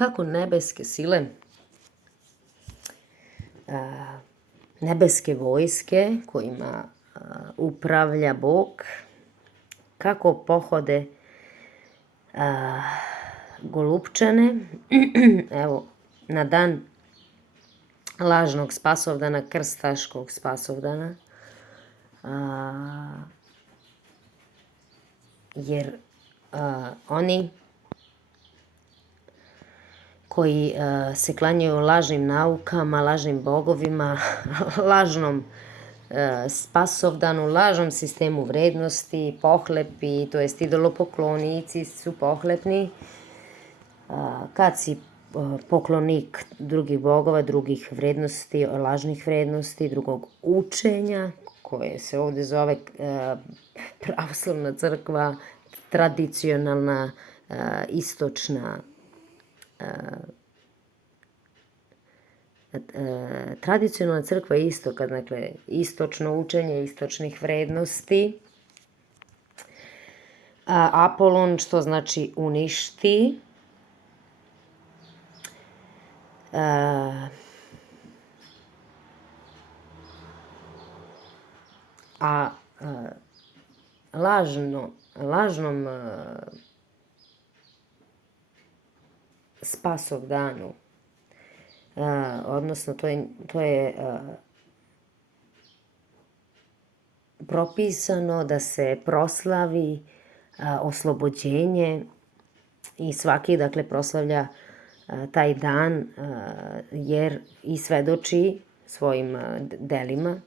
kako nebeske sile, nebeske vojske kojima upravlja Bog, kako pohode Golupčane, evo, na dan lažnog Spasovdana, krstaškog Spasovdana, jer oni koji se klanjaju lažnim naukama, lažnim bogovima, lažnom Spasovdanu, lažnom sistemu vrednosti, pohlepi, to jest idolopoklonici su pohlepni. Kad si poklonik drugih bogova, drugih vrednosti, lažnih vrednosti, drugog učenja, koje se ovdje zove pravoslavna crkva, tradicionalna, istočna, tradicionalna crkva istoka, dakle, istočno učenje istočnih vrednosti. Apolon, što znači uništi. Lažnom Spasovdanu, odnosno to je propisano da se proslavi oslobođenje i svaki, dakle, proslavlja taj dan jer i svedoči svojim delima.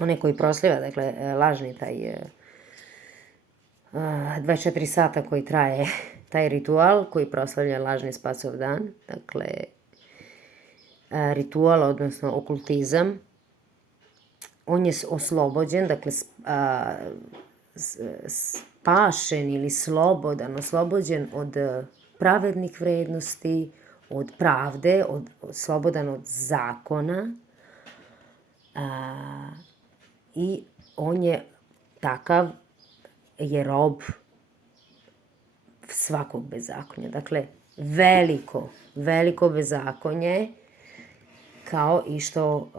Onaj koji proslavlja, dakle, lažni taj 24 sata koji traje taj ritual, koji proslavlja lažni Spasov dan, dakle, ritual, odnosno okultizam, on je oslobođen, dakle, spašen ili oslobođen od pravednih vrednosti, od pravde, slobodan od zakona, i on je takav, je rob svakog bezakonja. Dakle, veliko bezakonje, kao i što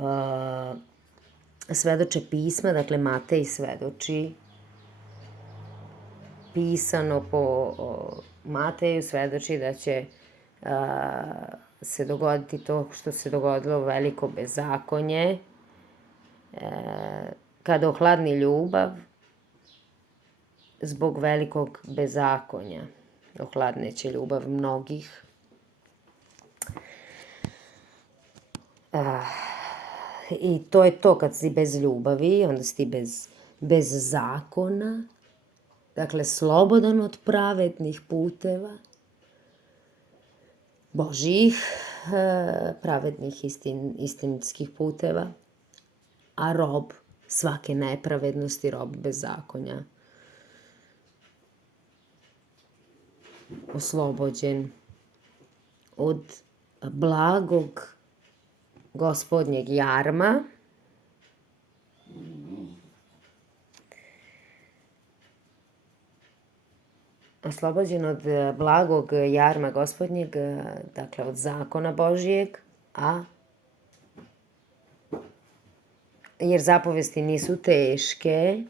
svedoče pisma, dakle, Matej svedoči, pisano po Mateju svedoči da će se dogoditi to što se dogodilo, veliko bezakonje, kada ohladni ljubav zbog velikog bezakonja. Ohladneće ljubav mnogih. I to je to, kad si bez ljubavi, onda si ti bez zakona, dakle, slobodan od pravednih puteva, Božjih, pravednih istinitskih puteva, a rob svake nepravednosti, rob bezakonja, oslobođen od blagog Gospodnjeg jarma, oslobođen od blagog jarma Gospodnjeg, dakle, od zakona Božijeg, jer zapovesti nisu teške,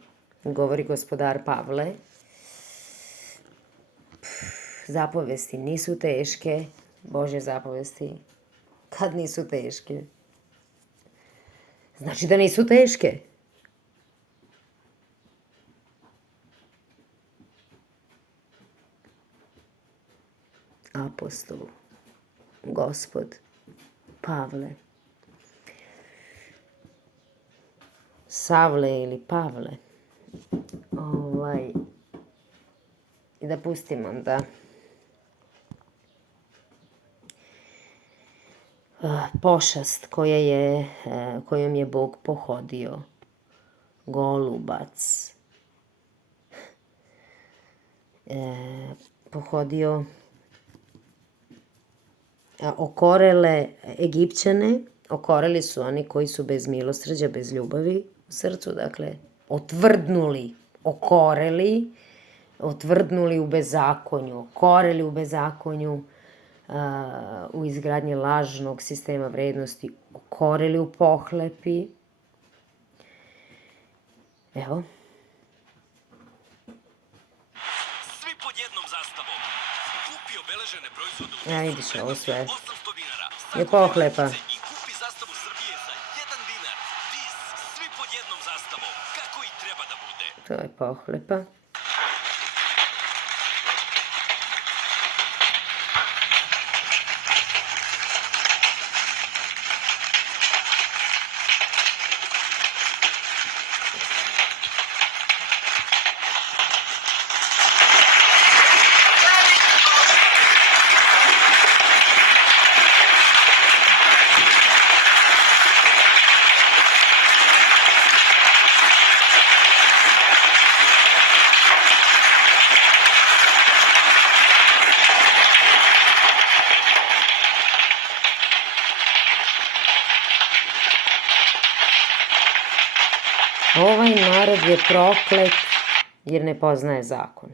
govori gospodar Pavle. Zapovesti nisu teške, Božje zapovesti, kad nisu teške? Znači da nisu teške. Apostol, Gospod Pavle, Savle ili Pavle, i da pustimo da pošast kojom je Bog pohodio Golubac, pohodio okorele Egipćane. Okoreli su oni koji su bez milosrđa, bez ljubavi u srcu, dakle, otvrdnuli, okoreli, otvrdnuli u bezakonju, okoreli u bezakonju, u izgradnji lažnog sistema vrednosti ukorili u pohlepi. Evo. Svi pod jednom zastavom. Kupi obeležene proizvode u Ja, Disney vidiš ovo vrednosti sve. od 800 dinara. Je Sakupi pohlepa. markice i kupi zastavu Srbije za 1 dinar. Dis, svi pod jednom zastavom. Kako i treba da bude. To je pohlepa. Ovaj narod je proklet jer ne poznaje zakon.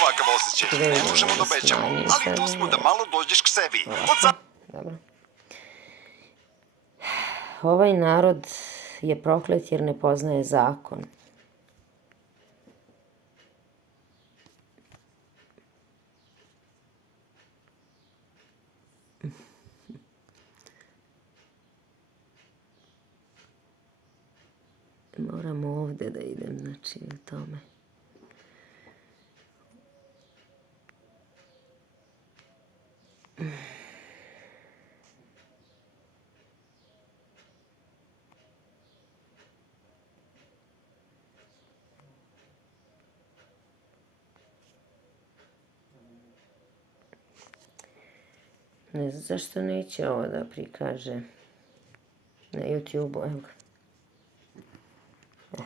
Ovakav osjećaj ne možemo da obećamo, ali tu smo da malo dođeš k sebi. Dobro. Ovaj narod je proklet jer ne poznaje zakon. Moram ovde da idem, znači, na tome. Ne znam zašto neće ovo da prikaže na YouTube-u, evo ga.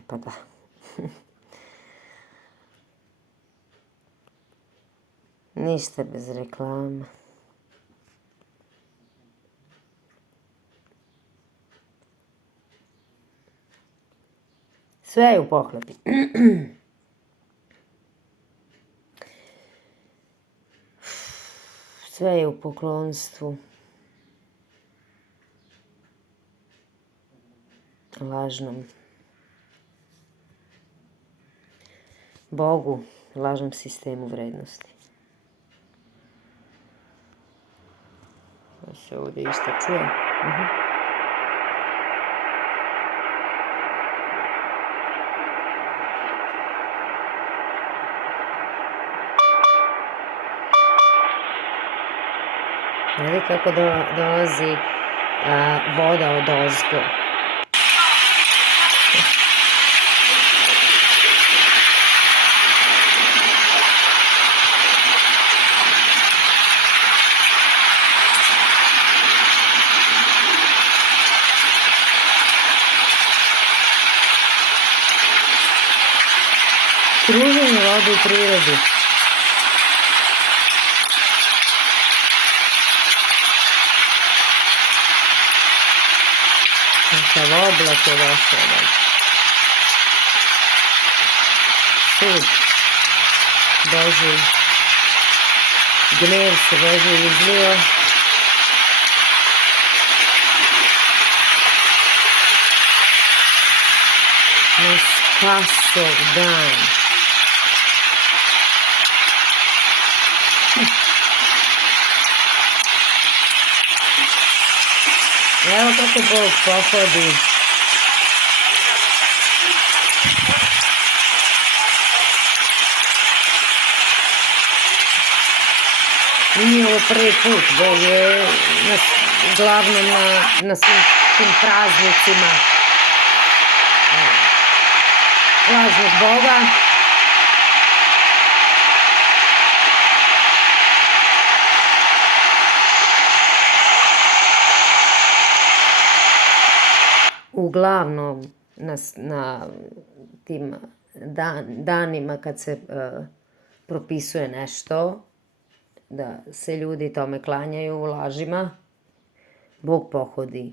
Pa da. Ništa bez reklama. Sve je u pohlepi. Sve je u poklonstvu. Lažnom. Bogu, lažnom sistemu vrednosti. Da se ovdje išta čuje. Gledaj kako dolazi voda od ozgo. Kruženje vode u prirodi. Kakav oblak je došao. Sud Božji. Gnev se Božji izlio. Na spasov dan. Evo kako Bog pohodi. Nije ovo prvi put, Bog je glavnom na svim tim praznicima lažnog Boga. Uglavnom na tim danima kad se propisuje nešto, da se ljudi tome klanjaju u lažima, Bog pohodi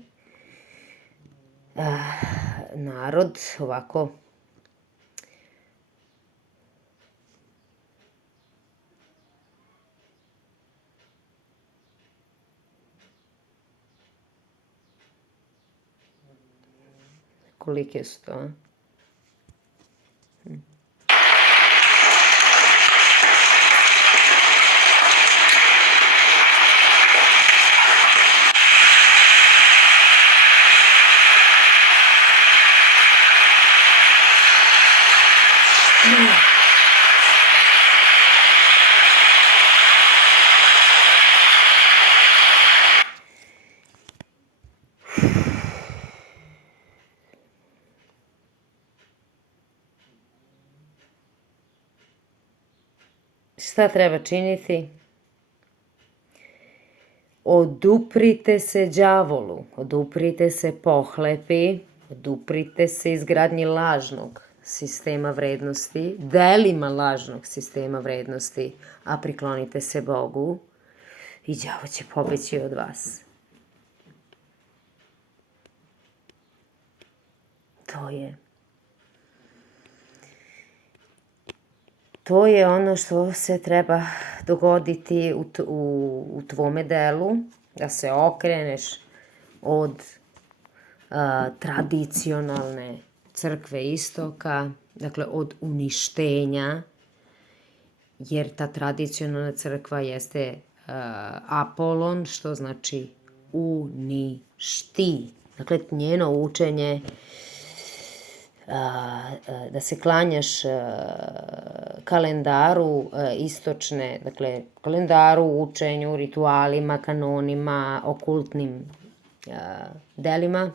narod ovako Kolike su to, a? Šta treba činiti? Oduprite se đavolu, oduprite se pohlepi, oduprite se izgradnji lažnog sistema vrednosti, delima lažnog sistema vrednosti, a priklonite se Bogu i đavo će pobeći od vas. To je ono što se treba dogoditi u tvome delu, da se okreneš od tradicionalne crkve istoka, dakle od uništenja, jer ta tradicionalna crkva jeste Apolon, što znači uništi. Dakle, njeno učenje da se klanjaš kalendaru istočne, dakle kalendaru, učenju, ritualima, kanonima, okultnim delima.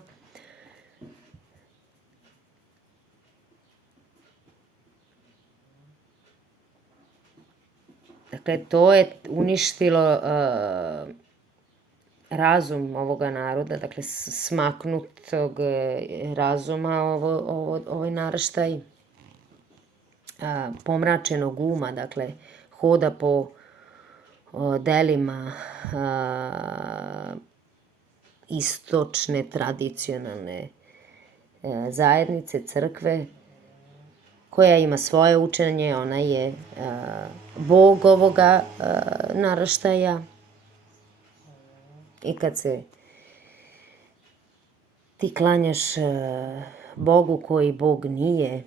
Dakle, to je uništilo razum ovoga naroda, dakle smaknutog razuma ovaj naraštaj, pomračenog uma, dakle hoda po delima istočne tradicionalne zajednice, crkve, koja ima svoje učenje, ona je bog ovoga naraštaja. I kad se ti klanjaš Bogu koji Bog nije,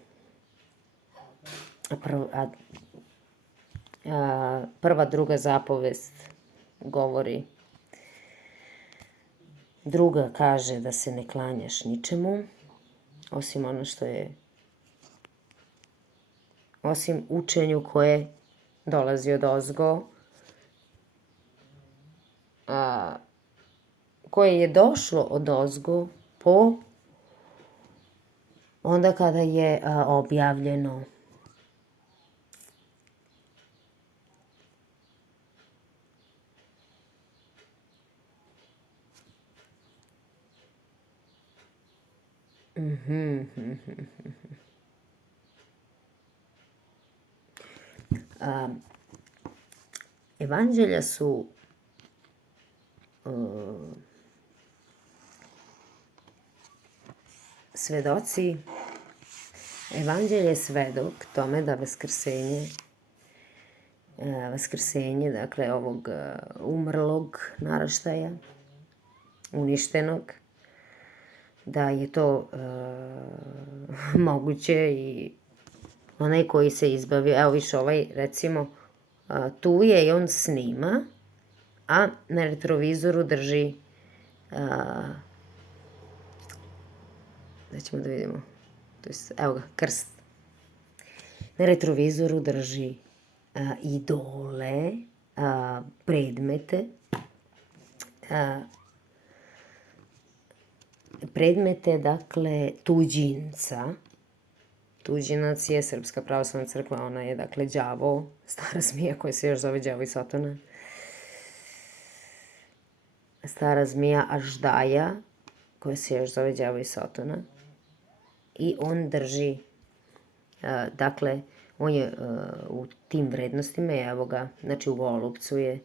prva, druga zapovest govori, druga kaže da se ne klanjaš ničemu, osim ono što je, osim učenju koje dolazi od ozgo, koje je došlo od ozgo po onda kada je objavljeno. Evanđelja su svedoci, evanđelje je svedok tome da vaskrsenje, dakle ovog umrlog naraštaja, uništenog, da je to moguće i onaj koji se izbavio, evo više ovaj recimo tu je i on snima, a na retrovizoru drži, da ćemo da vidimo, to jest, evo ga, krst. Na retrovizoru drži idole, predmete, dakle, tuđinca. Tuđinac je Srpska pravoslavna crkva, ona je, dakle, đavo, stara zmija koja se još zove đavo i Sotona. Stara zmija Aždaja, koja se još zove đavo i Sotona. I on drži, dakle, on je u tim vrednostima, evo ga, znači u Golupcu je,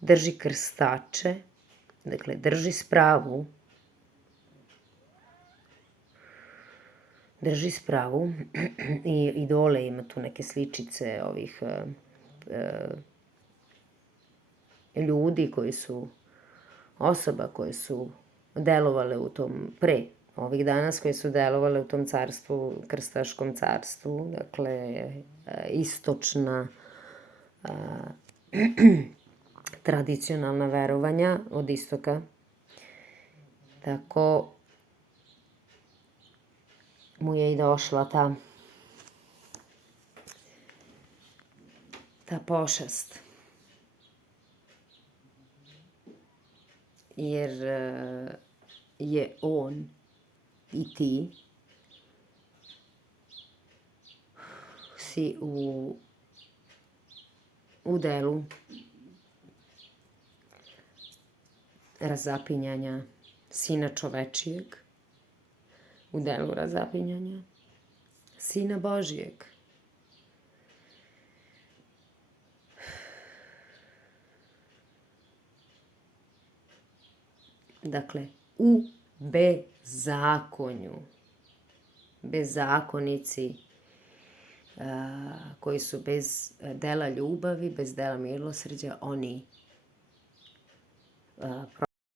drži krstače, dakle, drži spravu i dole ima tu neke sličice ovih ljudi koji su, osoba koje su delovale u tom, pre ovih danas, koje su delovale u tom carstvu, krstaškom carstvu, dakle, istočna tradicionalna verovanja od istoka. Tako mu je i došla ta pošast. Jer je on i ti si u delu razapinjanja Sina čovečijeg, u delu razapinjanja Sina Božijeg. Dakle, u bezakonju, bezakonici koji su bez dela ljubavi, bez dela milosrđa, oni